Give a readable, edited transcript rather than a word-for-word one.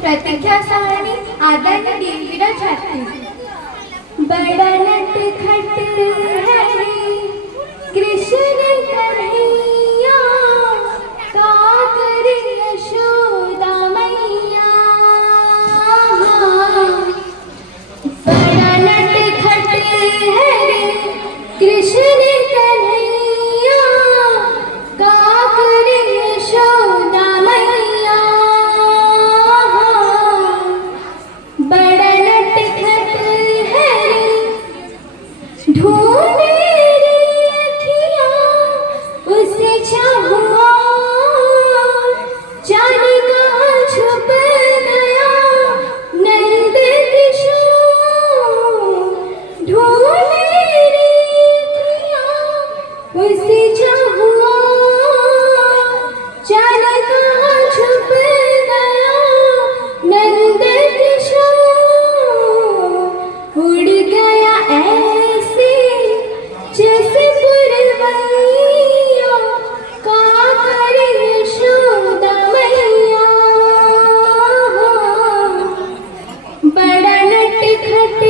प्रतीक्षा सहानी आदरणीय देवीरा छात्री। बड़ा नटखट है कृष्ण कन्हैया, का करे यशोदा मैया। बड़ा नटखट है कृष्ण कन्हैया, का करे यशोदा मैया। बड़ा नटखट है ढूंढे रे अखियाँ उसे चाहुआ, जाने कहाँ छुप गया नंद किशोर। ढूंढे रे अखियाँ उसे चाहुआ, जाने कहाँ छुप गया नंद किशोर। उड़ गया ऐसे जैसे पुरवैया, का करे यशोदा मैया। बड़ा नटखट